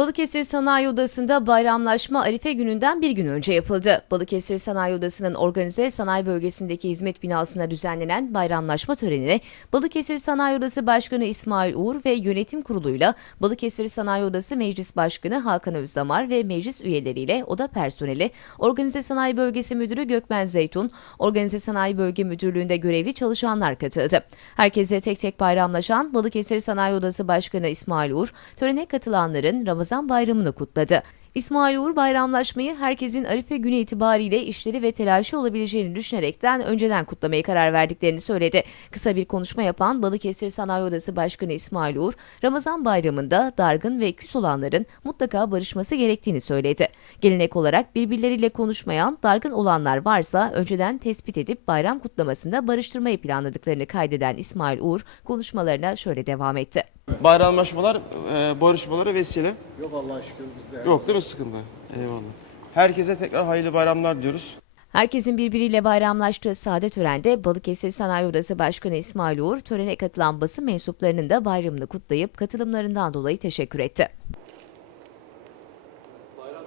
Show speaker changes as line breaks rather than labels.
Balıkesir Sanayi Odası'nda bayramlaşma Arife gününden bir gün önce yapıldı. Balıkesir Sanayi Odası'nın organize sanayi bölgesindeki hizmet binasına düzenlenen bayramlaşma törenine Balıkesir Sanayi Odası Başkanı İsmail Uğur ve yönetim kuruluyla Balıkesir Sanayi Odası Meclis Başkanı Hakan Özdamar ve meclis üyeleriyle oda personeli, Organize Sanayi Bölgesi Müdürü Gökmen Zeytun, Organize Sanayi Bölge Müdürlüğü'nde görevli çalışanlar katıldı. Herkese tek tek bayramlaşan Balıkesir Sanayi Odası Başkanı İsmail Uğur, törene katılanların Ramazan bayramını kutladı. İsmail Uğur bayramlaşmayı herkesin Arife günü itibariyle işleri ve telaşı olabileceğini düşünerekten önceden kutlamaya karar verdiklerini söyledi. Kısa bir konuşma yapan Balıkesir Sanayi Odası Başkanı İsmail Uğur, Ramazan bayramında dargın ve küs olanların mutlaka barışması gerektiğini söyledi. Gelenek olarak birbirleriyle konuşmayan, dargın olanlar varsa önceden tespit edip bayram kutlamasında barıştırmayı planladıklarını kaydeden İsmail Uğur konuşmalarına şöyle devam etti.
Bayramlaşmalar, e, barışmalara vesile.
Yok Allah'a şükür bizde.
Yok değil mi o sıkıntı. Eyvallah. Herkese tekrar hayırlı bayramlar diyoruz.
Herkesin birbiriyle bayramlaştığı saadet törende Balıkesir Sanayi Odası Başkanı İsmail Uğur, törene katılan basın mensuplarının da bayramını kutlayıp katılımlarından dolayı teşekkür etti. Bayram